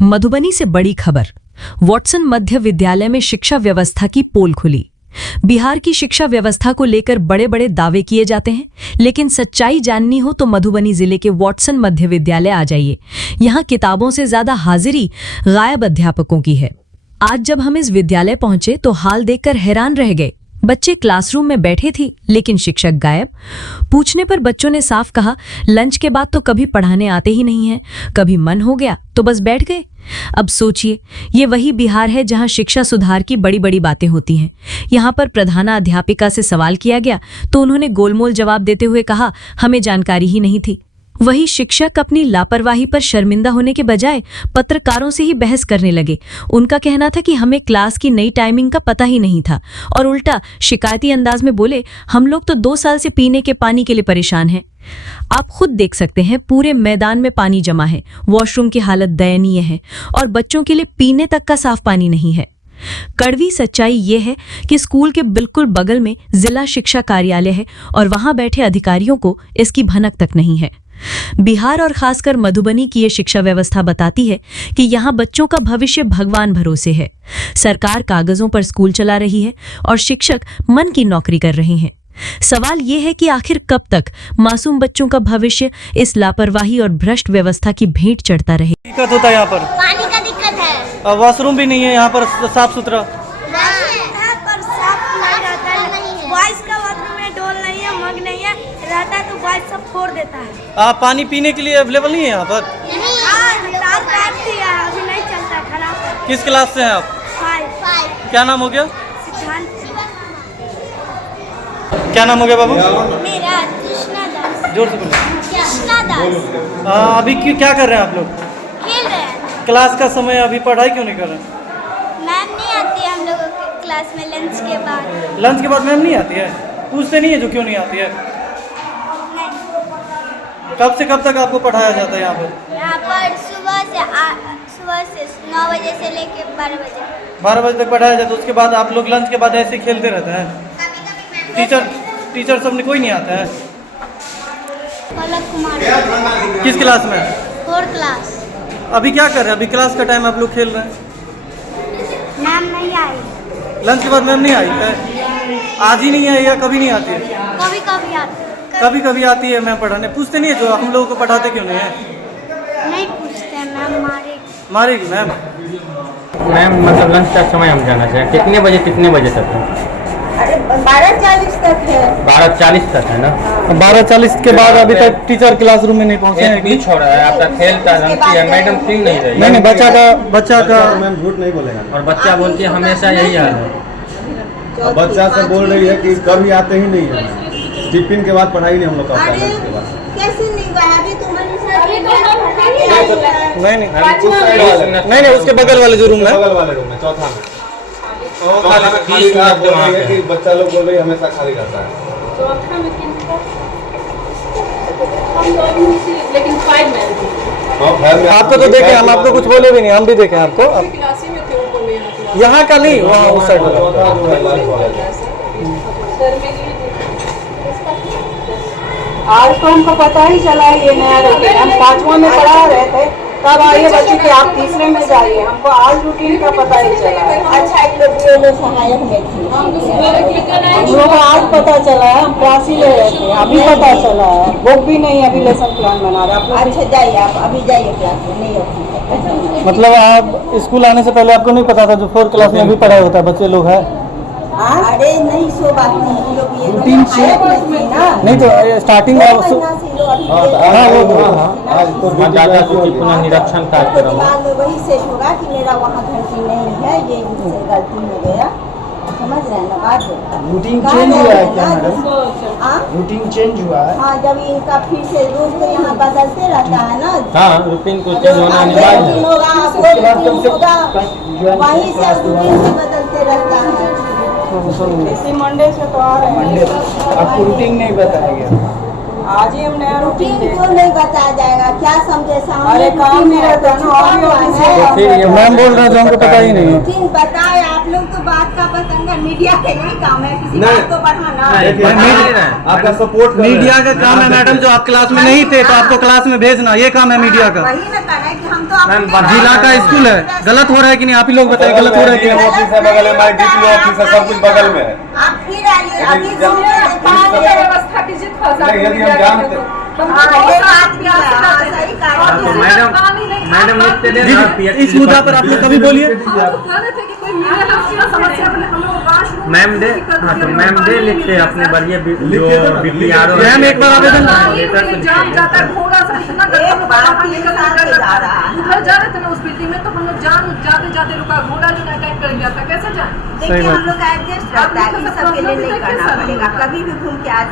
मधुबनी से बड़ी खबर। वॉटसन मध्य विद्यालय में शिक्षा व्यवस्था की पोल खुली। बिहार की शिक्षा व्यवस्था को लेकर बड़े बड़े दावे किए जाते हैं, लेकिन सच्चाई जाननी हो तो मधुबनी जिले के वॉटसन मध्य विद्यालय आ जाइए। यहाँ किताबों से ज्यादा हाजिरी गायब अध्यापकों की है। आज जब हम इस विद्यालय पहुंचे तो हाल देखकर हैरान रह गए। बच्चे क्लासरूम में बैठे थी, लेकिन शिक्षक गायब। पूछने पर बच्चों ने साफ कहा, लंच के बाद तो कभी पढ़ाने आते ही नहीं हैं, कभी मन हो गया तो बस बैठ गए। अब सोचिए, ये वही बिहार है जहां शिक्षा सुधार की बड़ी बड़ी बातें होती हैं। यहाँ पर प्रधानाध्यापिका से सवाल किया गया तो उन्होंने गोलमोल जवाब देते हुए कहा, हमें जानकारी ही नहीं थी। वही शिक्षक अपनी लापरवाही पर शर्मिंदा होने के बजाय पत्रकारों से ही बहस करने लगे। उनका कहना था कि हमें क्लास की नई टाइमिंग का पता ही नहीं था, और उल्टा शिकायती अंदाज में बोले, हम लोग तो 2 साल से पीने के पानी के लिए परेशान हैं। आप खुद देख सकते हैं, पूरे मैदान में पानी जमा है, वॉशरूम की हालत दयनीय है और बच्चों के लिए पीने तक का साफ पानी नहीं है। कड़वी सच्चाई ये है कि स्कूल के बिल्कुल बगल में जिला शिक्षा कार्यालय है और वहां बैठे अधिकारियों को इसकी भनक तक नहीं है। बिहार और खासकर मधुबनी की ये शिक्षा व्यवस्था बताती है कि यहाँ बच्चों का भविष्य भगवान भरोसे है। सरकार कागजों पर स्कूल चला रही है और शिक्षक मन की नौकरी कर रहे हैं। सवाल ये है कि आखिर कब तक मासूम बच्चों का भविष्य इस लापरवाही और भ्रष्ट व्यवस्था की भेंट चढ़ता रहे। दिक्कत होता है यहाँ पर, पानी का दिक्कत है, वॉशरूम भी नहीं है यहाँ पर साफ सुथरा। बॉयज का वॉशरूम में डोल नहीं है, मग नहीं है, रहता है तो बॉयज सब फोड़ देता है। पानी पीने के लिए अवेलेबल नहीं है यहाँ पर। अभी नहीं चलता, खराब। किस क्लास से हैं आप? 5। क्या नाम हो गया? सिद्धांत। क्या नाम हो गया बाबू? मेरा कृष्णा दास। जोर से बोलो। कृष्णा दास। अभी क्या कर रहे हैं आप लोग? खेल रहे हैं। क्लास का समय, अभी पढ़ाई क्यों नहीं कर रहे हैं? मैम नहीं आती है हम लोगों के क्लास में लंच के बाद। लंच के बाद मैम नहीं आती है? पूछते नहीं है जो क्यों नहीं आती है? कब से कब तक आपको पढ़ाया जाता है यहाँ पर? यहाँ पर सुबह से 9 बजे से लेके 12 बजे। 12 बजे तक पढ़ाया जाता है। उसके बाद आप लोग लंच के बाद ऐसे खेलते रहते हैं? टीचर सब कोई नहीं आता है? पलक कुमार। किस क्लास में? 4th class. अभी क्या कर रहे हैं? अभी क्लास का टाइम, आप लोग खेल रहे हैं। मैम नहीं आई। लंच के बाद मैम नहीं आई है? आज ही नहीं आई या कभी नहीं आती है? कभी कभी आती है। कभी कभी आती है मैम पढ़ाने। पूछते नहीं है जो हम लोगों को पढ़ाते क्यों नहीं है? नहीं पूछते, मैम मारेगी मैम। मैम मतलब लंच का समय हम जाना चाहिए, कितने बजे तक है? अरे 12:40 तक है। 12:40 तक है ना? 12:40 के बाद अभी तक टीचर क्लासरूम में नहीं पहुँचे हैं। बीच हो रहा है आपका खेल का, मैडम फ्री नहीं रही। नहीं, बच्चा का मैम झूठ नहीं बोलेगा। और बच्चा बोलती है हमेशा यही हाल है। बच्चा से बोल रही है कि कभी आते ही नहीं है। टिफिन के बाद पढ़ाई नहीं हम लोग का होता है। उसके बाद कैसे नहीं हुआ? अभी तो नहीं, उसके बगल वाले जो रूम है, बगल वाले रूम में, चौथा में खाली बोल रही है कि बच्चा लोग बोल रही है हमेशा खाली रहता है। लेकिन 5 मैम आपको तो देखे, हम आपको कुछ बोले भी नहीं, हम भी देखे आपको। यहाँ का नहीं, वहाँ उस साइड आज तो हमको पता ही चला ये नया रूटीन। हम 5वां में पढ़ा रहे थे, तब आइए बच्चे कि आप 3रे में जाइए। हमको आज रूटीन का पता ही चला है। अच्छा, एक लोग सहायक में थी। हम लोग को आज पता चला है, हम क्लास ही ले रहे थे, अभी पता चला है। बुक भी नहीं, अभी लेसन प्लान बना रहे आप। अच्छा जाइए, आप अभी जाइए क्लास में, नहीं होती। मतलब आप स्कूल आने से पहले आपको नहीं पता था जो 4th क्लास में भी पढ़ाई होता है बच्चे लोग हैं? अरे नहीं, सो बात नहीं, हम लोग ये रूटीन सहायक में थी ना। नहीं तो स्टार्टिंग में आज तो दादा की पुनः निरीक्षण कार्यक्रम वही से होगा कि मेरा वहाँ भर्ती नहीं है, ये मुझसे गलती हो गया। समझ रहे हैं ना बात? रूटीन चेंज हुआ है क्या मैडम? रूटीन चेंज हुआ है? हाँ, जब इनका फिर से रोज तो यहाँ बदलते रहता है ना। हाँ, रूटीन को चेंज होना अनिवार्य है। वहीं से रूटीन से बदलते रहता है। इसी मंडे से तो आ रहे हैं। आपको रूटीन नहीं बताया गया? आज ही हम नया रूटीन रूटीन दे क्यों नहीं बताया जाएगा? क्या समझे सामने अरे काम रूटीन नहीं है, रहता तो ना, छुपा अभी हुआ ऑफिस है। से फिर ये मैम बोल रहे थे हमको पता ही नहीं है। रूटीन बताए, आप लोग तो बात का पसंद है, मीडिया के नहीं काम है किसी नहीं। बात को बढ़ाना। देखिए, आपका सपोर्ट कर रहे हैं। मीडिया का काम है मैडम, जो आप क्लास में नहीं थे तो आपको क्लास में भेजना, ये काम है मीडिया का। वही ना कर रहे हैं कि हम तो अपने जिला का स्कूल है, गलत हो रहा है कि नहीं आप ही लोग बताइए, गलत हो रहा है कि नहीं? ऑफिस है बगल में, DPO ऑफिस है, सब कुछ बगल में है। आप फिर आइए, अभी जब- व्यवस्था की जित नहीं, यदि हम जानते ये बात भी है, हाँ, सही कहा। मैडम लिखते दे दीदी, इस मुद्दा पर आप लोग कभी बोलिए। मैम दे, हाँ तो मैम दे लिखते हैं अपने बढ़िया मैम एक बार आवेदन जाम जाता है घोड़ा सा इतना एक बार निकल जा रहा है। उधर जा रहे थे ना उस बिल्डिंग में, तो हम लोग जान जाते जाते रुका, घोड़ा जो अटैक कर गया था, कैसे जाए? देखिए हम लोग का एडजस्ट रहता है, कि सबके लिए नहीं करना पड़ेगा, कभी भी घूम के आज